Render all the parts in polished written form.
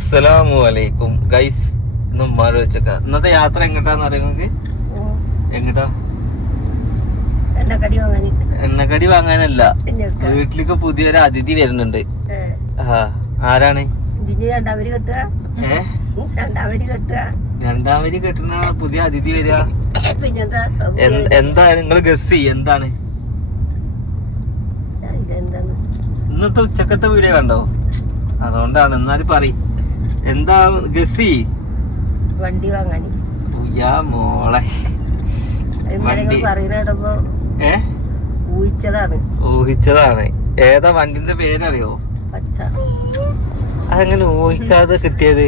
അസ്സലാമു അലൈക്കും ഗൈസ്. ഇന്ന് മഴ വെച്ചേക്ക. ഇന്നത്തെ യാത്ര എങ്ങോട്ടാന്ന് അറിയാമെങ്കിൽ എങ്ങോട്ടാ? എണ്ണക്കടി വാങ്ങാനല്ല, വീട്ടിലേക്ക് പുതിയൊരു അതിഥി വരുന്നുണ്ട്. ആരാണ്? രണ്ടാമത് കെട്ടുന്ന പുതിയ അതിഥി വരിക. എന്താണ് നിങ്ങൾ ഗസ് ചെയ്യ? എന്താണ് ഇന്നത്തെ ഉച്ചക്കത്തെ വീഡിയോ കണ്ടോ? അതുകൊണ്ടാണ്. എന്നാലും പറയും എന്താ ഗസ്? വണ്ടി വാങ്ങാൻ മോളെ ഊഹിച്ചതാണ്. ഏതാ വണ്ടിന്റെ പേരറിയോ? അങ്ങനെ ഊഹിക്കാതെ കിട്ടിയത്?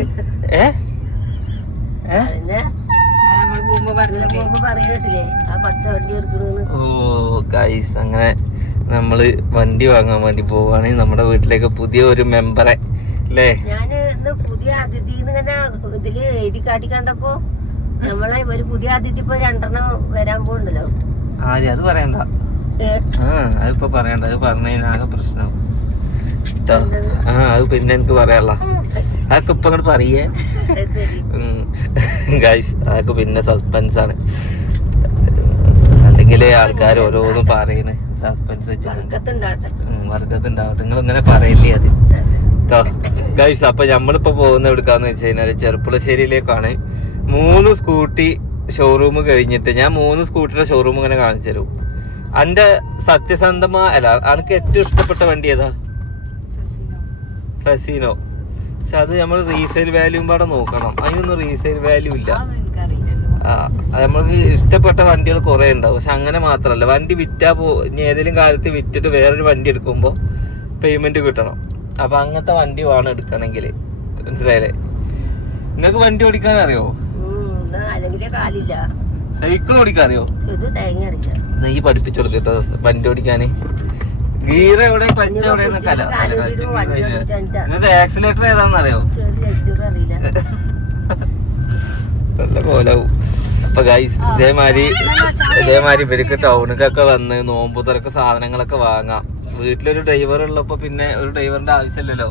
ഓ ഗൈസ്, അങ്ങനെ നമ്മള് വണ്ടി വാങ്ങാൻ വേണ്ടി പോവാണ്. നമ്മുടെ വീട്ടിലേക്ക് പുതിയ ഒരു മെമ്പറെ അല്ലേ? ഞാന് പുതിയ അതിഥി ഇങ്ങനെ ഇതില് എഴുതി കാട്ടി കണ്ടപ്പോ നമ്മളെ ഒരു പുതിയ അതിഥി ഇപ്പൊ 2 വരാൻ പോകണ്ടല്ലോ. അത് പറയണ്ട. അതിപ്പോ പറയണ്ട. അത് പറഞ്ഞാകെ പ്രശ്നമാവും കേട്ടോ. അത് പിന്നെ എനിക്ക് പറയാനുള്ള അതൊക്കെ ഇപ്പൊ അങ്ങോട്ട് പറയേ ഗൈസ്. അതൊക്കെ പിന്നെ സസ്പെൻസ് ആണ്. അല്ലെങ്കിൽ ആൾക്കാർ ഓരോന്നും പറയുന്നത് സസ്പെൻസ് വർഗത്തുണ്ടാവട്ടെ. നിങ്ങൾ ഇങ്ങനെ പറയില്ലേ അത് കേട്ടോ ഗൈസ്. അപ്പൊ നമ്മളിപ്പോ പോകുന്ന എവിടുക്കാന്ന് വെച്ച് കഴിഞ്ഞാല് ചെറുപ്പുളശ്ശേരിയിലേക്കാണ്. 3 സ്കൂട്ടി ഷോറൂം കഴിഞ്ഞിട്ട് ഞാൻ 3 സ്കൂട്ടിയുടെ ഷോറൂം ഇങ്ങനെ കാണിച്ചു തരും. എന്റെ സത്യസന്ധമായ അല്ല, എനിക്ക് ഏറ്റവും ഇഷ്ടപ്പെട്ട വണ്ടി ഏതാ? ഫസീനോ. പക്ഷെ അത് നമ്മൾ റീസെയിൽ വാല്യൂം പാടെ നോക്കണം. അതിനൊന്നും റീസെയിൽ വാല്യൂ ഇല്ല. നമ്മൾക്ക് ഇഷ്ടപ്പെട്ട വണ്ടികൾ കുറെ ഉണ്ടാവും. പക്ഷെ അങ്ങനെ മാത്രല്ല, വണ്ടി വിറ്റാ ഇനി ഏതെങ്കിലും കാലത്ത് വിറ്റിട്ട് വേറൊരു വണ്ടി എടുക്കുമ്പോൾ പേയ്മെന്റ് കിട്ടണം. അപ്പൊ അങ്ങനത്തെ വണ്ടി വേണം എടുക്കണമെങ്കിൽ. മനസ്സിലായില്ലേ? നിങ്ങൾക്ക് വണ്ടി ഓടിക്കാൻ അറിയോ? സൈക്കിൾ ഓടിക്കാൻ അറിയോ? നീ പഠിപ്പിച്ചു കൊടുക്കട്ടോ വണ്ടി ഓടിക്കാന്. ഗീർ എവിടെ, ക്ലച്ച് എവിടെ എന്നൊക്കെ. നിങ്ങൾക്ക് ആക്സിലേറ്റർ ഏതാണെന്നറിയോ? നല്ല പോലാവും. അപ്പൊ ഗൈസ്, ഇതേമാതിരി ഇവർക്ക് ടൗണിക്കൊക്കെ വന്ന് നോമ്പ് തുറക്ക സാധനങ്ങളൊക്കെ വാങ്ങാം. വീട്ടിലൊരു ഡ്രൈവർ ഉള്ളപ്പോ പിന്നെ ഒരു ഡ്രൈവറിന്റെ ആവശ്യമില്ലല്ലോ.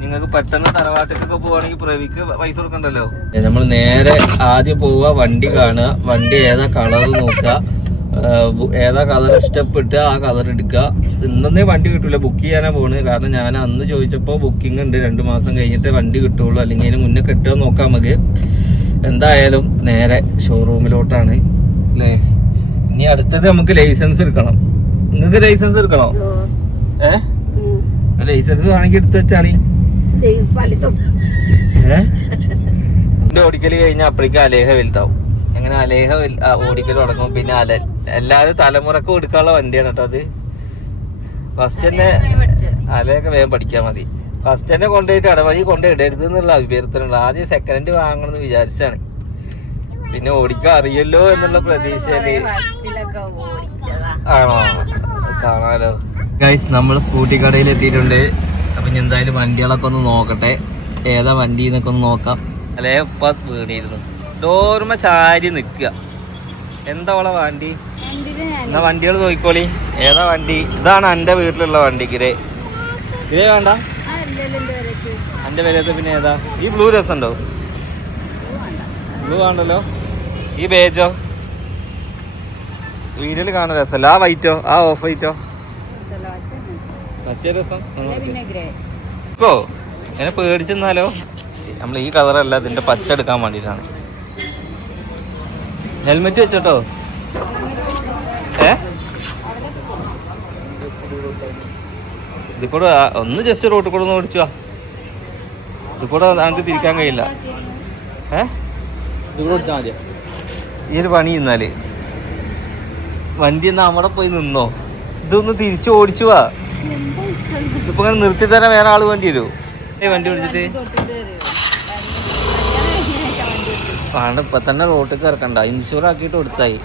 നിങ്ങൾക്ക് പെട്ടെന്ന് തറവാട്ടിക്കൊക്കെ പോവാണെങ്കിൽ പ്രവിക്ക് പൈസ കൊടുക്കണ്ടല്ലോ. നമ്മൾ നേരെ ആദ്യം പോവുക, വണ്ടി കാണുക, വണ്ടി ഏതാ കളർ നോക്കുക, ഏതാ കളർ ഇഷ്ടപ്പെട്ട് ആ കളർ എടുക്കുക. ഇന്നൊന്നേ വണ്ടി കിട്ടൂല, ബുക്ക് ചെയ്യാനാ പോണ്. കാരണം ഞാൻ അന്ന് ചോദിച്ചപ്പോൾ ബുക്കിംഗ് ഉണ്ട്, 2 മാസം കഴിഞ്ഞിട്ട് വണ്ടി കിട്ടുള്ളൂ, അല്ലെങ്കിൽ അതിന് മുന്നേ കിട്ടുമോ നോക്കാം നമുക്ക്. എന്തായാലും നേരെ ഷോറൂമിലോട്ടാണ് അല്ലേ. ഇനി അടുത്തത് നമുക്ക് ലൈസൻസ് എടുക്കണം. നിങ്ങൾക്ക് ലൈസൻസ് എടുക്കണോ? ലൈസൻസ് വേണമെങ്കിൽ എടുത്ത് വെച്ചാണ്. ഓടിക്കല് കഴിഞ്ഞാൽ അപ്പഴേക്കും അലേഹ വലുതാവും. അങ്ങനെ അലേഹ ഓടിക്കൽ തുടങ്ങും. പിന്നെ എല്ലാവരും തലമുറക്ക് കൊടുക്കാനുള്ള വണ്ടിയാണ് കേട്ടോ അത്. ഫസ്റ്റ് തന്നെ അലയൊക്കെ വേഗം പഠിക്കാൻ മതി. ഫസ്റ്റ് തന്നെ കൊണ്ടുപോയിട്ട് ഇടവഴി കൊണ്ടുപോയിടരുത് എന്നുള്ള അഭ്യർത്ഥനയുണ്ട്. ആദ്യം സെക്കൻഡ് വാങ്ങണമെന്ന് വിചാരിച്ചാണ്. പിന്നെ ഓടിക്കാൻ അറിയല്ലോ എന്നുള്ള പ്രതീക്ഷയില് ആണോ? കാണാലോ ഗൈസ്. നമ്മൾ സ്കൂട്ടി കടയിൽ എത്തിയിട്ടുണ്ട്. അപ്പൊ ഞാൻ എന്തായാലും വണ്ടികളൊക്കെ ഒന്ന് നോക്കട്ടെ, ഏതാ വണ്ടി എന്നൊക്കെ ഒന്ന് നോക്കാം. അല്ലേ ഇപ്പൊ വീണിരുന്നു, ഡോർമ ചാരി നിക്കുക. എന്താ ഓളെ വണ്ടി? എന്നാ വണ്ടികൾ നോക്കിക്കോളി. ഏതാ വണ്ടി? ഇതാണ് എന്റെ വീട്ടിലുള്ള വണ്ടി. ഗ്രേ വേണ്ട എന്റെ പേരത്ത്. പിന്നെ ഏതാ? ഈ ബ്ലൂ രസമുണ്ടോ? ബ്ലൂ ആണല്ലോ. ഈ ബേജോ വീഡിയോയിൽ കാണാൻ രസമല്ല. ആ വൈറ്റോ? ആ ഓഫ് വൈറ്റോ? മറ്റേ രസം ഇപ്പോ എന്നെ പേടിച്ചെന്നാലോ. നമ്മൾ ഈ കളറല്ല, ഇതിന്റെ പച്ച എടുക്കാൻ വേണ്ടിയിട്ടാണ്. ഹെൽമെറ്റ് വെച്ചോട്ടോ. ഇത് കൂടെ ഒന്ന് ജസ്റ്റ് റോട്ടിൽ കൂടെ ഒന്ന് ഓടിച്ചു. ഇത് കൂടെ നമുക്ക് തിരിക്കാൻ കഴിയില്ല. ഈ ഒരു പണി ഇന്നാല് വണ്ടി എന്നാ അവിടെ പോയി നിന്നോ. ഇതൊന്ന് തിരിച്ചു ഓടിച്ചു വാ. ഇതിപ്പോ ഇങ്ങനെ നിർത്തി തരാൻ വേറെ ആള് വേണ്ടി വരുമോ? വണ്ടി ഓടിച്ചിട്ട് വേണ്ട. ഇപ്പൊ തന്നെ റോട്ടിൽ ഇറക്കണ്ട, ഇൻഷുർ ആക്കിയിട്ട് കൊടുത്തായി.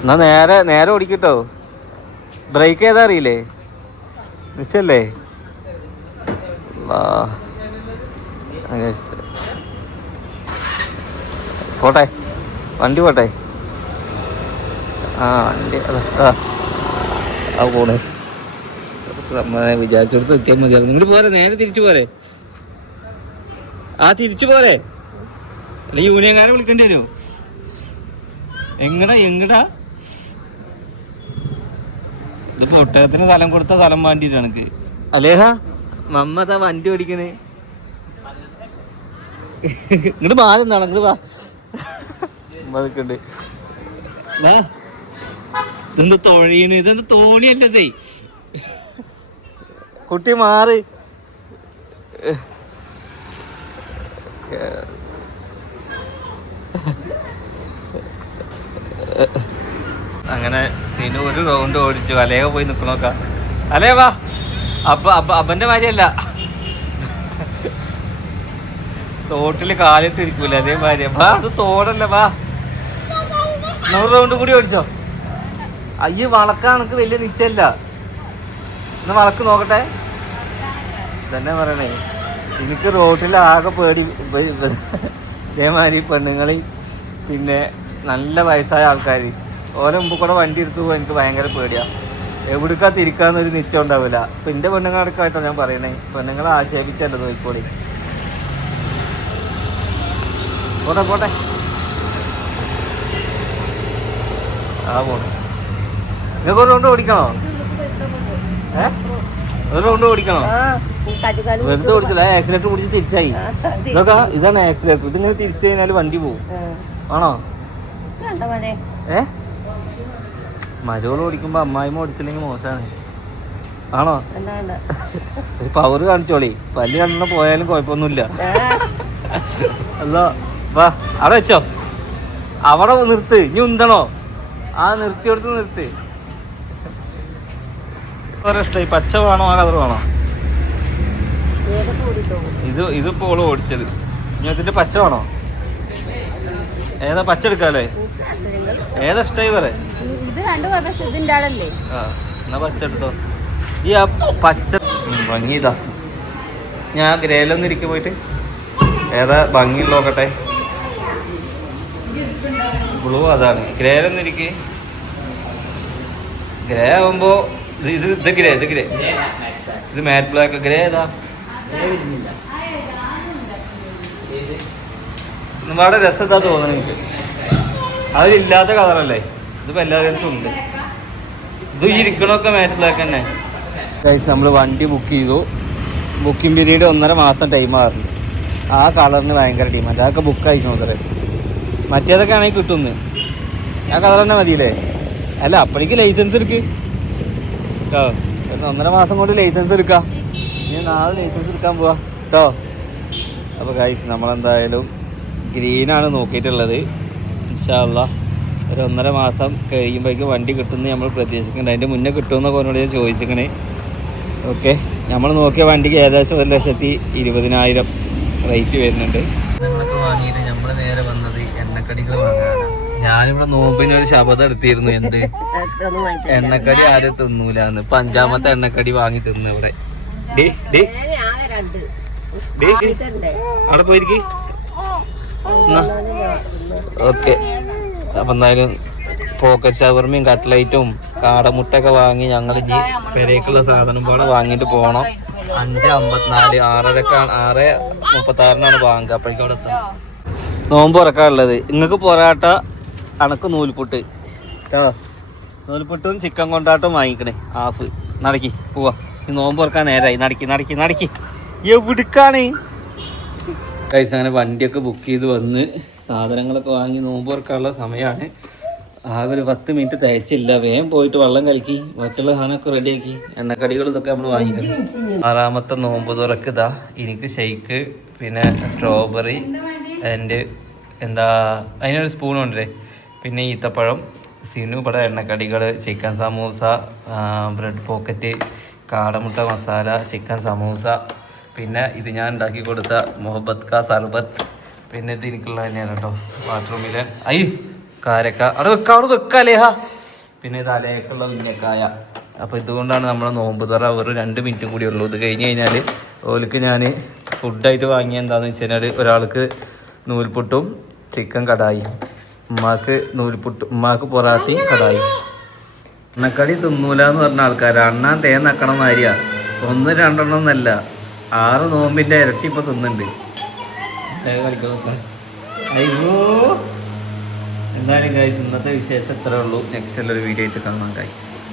എന്നാ നേരെ ഓടിക്കട്ടോ. ബ്രേക്ക് ഏതാ അറിയില്ലേ? നിശ്ചല്ലേ? പോട്ടെ, വണ്ടി പോട്ടെ. വണ്ടി പോണേ. വിചാരിച്ചെടുത്ത് വെക്കാൻ മതിയായിരുന്നു. നിങ്ങൾ പോരെ, നേരെ തിരിച്ചു പോരെ. ആ തിരിച്ചു പോരെ അല്ല യൂണിയൻകാരെ വിളിക്കേണ്ടി വരുമോ എങ്ങടാ ഇത് പൊട്ടകത്തിന് സ്ഥലം കൊടുത്ത സ്ഥലം വേണ്ടിട്ട് എനിക്ക് അലേഹ മമ്മതാ വണ്ടി ഓടിക്കണേ ഇങ്ങോട്ട് മാറുന്നാണ് ഇങ്ങോട്ട് വാ അതൊക്കെയുണ്ട് വാ ഇതെന്ത് തൊഴിയണ് ഇതെന്ത് തോണിയല്ലതേ കുട്ടി മാറി അങ്ങനെ സിനു ഒരു റൗണ്ട് ഓടിച്ചു അലേഹ പോയി നിക്കണോക്ക അലേ വാ അപ്പന്റെ ഭാര്യയല്ല തോട്ടില് കാലിട്ട് ഇരിക്കൂല അതേ ഭാര്യ വാ അത് തോടല്ല വാ 100 റൗണ്ട് കൂടി ഓടിച്ചോ അയ്യ വളക്കാൻ എനിക്ക് വലിയ നിശ്ചയല്ല എന്നാ വളക്ക് നോക്കട്ടെ തന്നെ പറയണേ എനിക്ക് റോട്ടിൽ ആകെ പേടി ഇതേമാതിരി പെണ്ണുങ്ങളി പിന്നെ നല്ല വയസ്സായ ആൾക്കാർ ഓരോ മുമ്പ് കൂടെ വണ്ടി എടുത്തു പോകുമ്പോൾ എനിക്ക് ഭയങ്കര പേടിയാണ് എവിടുക്കാ തിരിക്കാന്നൊരു നിശ്ചയം ഉണ്ടാവില്ല അപ്പം എൻ്റെ പെണ്ണുങ്ങളടക്കമായിട്ടാണ് ഞാൻ പറയണേ പെണ്ണുങ്ങളെ ആക്ഷേപിച്ചല്ലോ നോക്കിക്കോളി പോട്ടെ ആ പോണു നിങ്ങൾക്ക് ഒരു റൗണ്ട് ഓടിക്കണോ ഒരു റൗണ്ട് ഓടിക്കണോ വെറുതെ ഓടിച്ചില്ല ആക്സിലേറ്റർ പിടിച്ച് തിരിച്ചായി ഇതൊക്കെ ഇതാണ് ആക്സിലേറ്റർ ഇതിങ്ങനെ തിരിച്ചു കഴിഞ്ഞാൽ വണ്ടി പോകും ആണോ മരോള് ഓടിക്കുമ്പോ അമ്മായിമ്മ ഓടിച്ചില്ലെങ്കിൽ മോശമാണ് ആണോ പവർ കാണിച്ചോളി പല്ല് കണ്ണെണ്ണം പോയാലും കുഴപ്പമൊന്നുമില്ല അല്ല വാ അവിടെ വെച്ചോ അവിടെ നിർത്ത് ഇനി ഉന്തണോ ആ നിർത്തിയെടുത്ത് നിർത്ത് ഇഷ്ടമായി പച്ച വേണോ ആ കളർ വേണോ ഇതിപ്പോ ഓള് ഓടിച്ചത് ഇനി അതിന്റെ പച്ച വേണോ ഏതാ പച്ച എടുക്കാല്ലേ ഏതാ ഇഷ്ടമായി പറ എന്നാ പച്ച എടുത്തോ ഈ ആ പച്ച ഭംഗിതാ ഞാൻ ഗ്രേലൊന്നും ഇരിക്കും പോയിട്ട് ഏതാ ഭംഗി നോക്കട്ടെ ബ്ലൂ അതാണ് ഗ്രേലൊന്നും ഇരിക്ക് ഗ്രേ ആവുമ്പോ ഇത് ഗ്രേ ഇത് മാറ്റ് ബ്ലാക്ക് ഗ്രേ ഏതാ ഒരുപാട് രസത്താ തോന്നണ എനിക്ക് അതിലില്ലാത്ത കളറല്ലേ ഇതിപ്പോ എല്ലാവരുടെ അടുത്തും ഉണ്ട് ഇത് ഇരിക്കണമൊക്കെ മാറ്റ് ബ്ലാക്ക് തന്നെ നമ്മൾ വണ്ടി ബുക്ക് ചെയ്തു ബുക്കിംഗ് പീരീഡ് 1.5 മാസം ടൈമാറുണ്ട് ആ കളറിന് ഭയങ്കര ഡിമാൻഡ് അതൊക്കെ ബുക്കായി നോക്കറേ മറ്റേതൊക്കെ ആണെങ്കിൽ കിട്ടുന്നു ആ കളർ തന്നെ മതിയില്ലേ അല്ല അപ്പോഴേക്ക് ലൈസൻസ് എടുക്ക് 1.5 മാസം കൊണ്ട് ലൈസൻസ് എടുക്കാം ഇനി നാളെ ലൈസൻസ് എടുക്കാൻ പോവാ കേട്ടോ അപ്പോൾ ഗൈസ് നമ്മളെന്തായാലും ഗ്രീനാണ് നോക്കിയിട്ടുള്ളത് ഇൻഷാ അല്ലാഹ് ഒരു 1.5 മാസം കഴിയുമ്പോഴേക്കും വണ്ടി കിട്ടുമെന്ന് നമ്മൾ പ്രതീക്ഷിക്കുന്നുണ്ട് അതിൻ്റെ മുന്നേ കിട്ടുമെന്നൊക്കെ അവനോട് ഞാൻ ചോദിച്ചിരിക്കണേ ഓക്കെ നമ്മൾ നോക്കിയ വണ്ടിക്ക് ഏകദേശം 1,20,000 റേറ്റ് വരുന്നുണ്ട് വാങ്ങിയിട്ട് നമ്മൾ നേരെ വന്നത് എണ്ണക്കടികൾ വാങ്ങാനാണ് ഞാനിവിടെ നോമ്പിനൊരു ശപഥം എടുത്തിരുന്നു എന്ത് എണ്ണക്കടി ആരും തിന്നൂലെന്ന് 5ാമത്തെ എണ്ണക്കടി വാങ്ങി തിന്നു ഇവിടെ അവിടെ പോയിരിക്കും ഓക്കെ അപ്പൊ എന്തായാലും പോക്കറ്റ് ഷവർമയും കട്ട്ലൈറ്റും കാടമുട്ടൊക്കെ വാങ്ങി ഞങ്ങൾ ഇനി പെരേക്കുള്ള സാധനം പോലെ വാങ്ങിയിട്ട് പോകണം 5:54 6:36 വാങ്ങുക അപ്പോഴേക്കും അവിടെ എത്തണം നോമ്പ് തുറക്കാനുള്ളത് നിങ്ങൾക്ക് പൊറാട്ട അണക്ക് നൂൽപുട്ട് കേട്ടോ നൂൽപുട്ടും ചിക്കൻ കൊണ്ടാട്ടം വാങ്ങിക്കണേ ഹാഫ് നടക്കി പോവാ ഈ നോമ്പ് തുറക്കാൻ നേരമായി നടക്കി എവിടുക്കാണ് കൈസ് അങ്ങനെ വണ്ടിയൊക്കെ ബുക്ക് ചെയ്ത് വന്ന് സാധനങ്ങളൊക്കെ വാങ്ങി നോമ്പ് തുറക്കാനുള്ള സമയമാണ് ആകെ ഒരു 10 മിനിറ്റ് തയ്ച്ചില്ല വേഗം പോയിട്ട് വെള്ളം കലക്കി മറ്റുള്ള സാധനമൊക്കെ റെഡിയാക്കി എണ്ണക്കടികൾ ഇതൊക്കെ നമ്മൾ വാങ്ങിക്കണം 6ാമത്തെ നോമ്പ് തുറക്ക് ഇതാ എനിക്ക് ഷെയ്ക്ക് പിന്നെ സ്ട്രോബെറി ആൻഡ് എന്താ അതിനൊരു സ്പൂൺ ഉണ്ടേ പിന്നെ ഈത്തപ്പഴം സിനു ഇവിടെ എണ്ണക്കടികൾ ചിക്കൻ സമൂസ ബ്രെഡ് പോക്കറ്റ് കാടമുട്ട മസാല ചിക്കൻ സമൂസ പിന്നെ ഇത് ഞാൻ ഉണ്ടാക്കി കൊടുത്ത മുഹബത്ത് കാ സർബത്ത് പിന്നെ ഇത് എനിക്കുള്ള തന്നെയാണ് കേട്ടോ വാട്ടർ മിലൻ കാരക്ക അവിടെ വെക്കാലേഹ പിന്നെ ഇത് അലയൊക്കെയുള്ള ഉന്നക്കായ അപ്പോൾ ഇതുകൊണ്ടാണ് നമ്മുടെ നോമ്പ് തുറ ഒരു 2 മിനിറ്റും കൂടി ഉള്ളൂ ഇത് കഴിഞ്ഞ് കഴിഞ്ഞാൽ ഓൾക്ക് ഞാൻ ഫുഡായിട്ട് വാങ്ങിയ എന്താണെന്ന് വെച്ച് കഴിഞ്ഞാൽ ഒരാൾക്ക് നൂൽപുട്ടും ചിക്കൻ കടായി ഉമ്മാക്ക് പൊറാത്തി കടായി എണ്ണക്കടി തിന്നൂല എന്ന് പറഞ്ഞ ആൾക്കാരാണ് അണ്ണാൻ തേന്നക്കണം മാതിരിയാ 1 2 എന്നല്ല 6 നോമ്പിൻ്റെ ഇരട്ടി ഇപ്പോൾ തിന്നുന്നുണ്ട് കളിക്കാൻ നോക്കാം. അയ്യോ, എന്തായാലും ഗൈസ് ഇന്നത്തെ വിശേഷം ഇത്രേ ഉള്ളൂ. നെക്സ്റ്റ് ഉള്ളൊരു വീഡിയോ ആയിട്ട് കാണാം ഗൈസ്.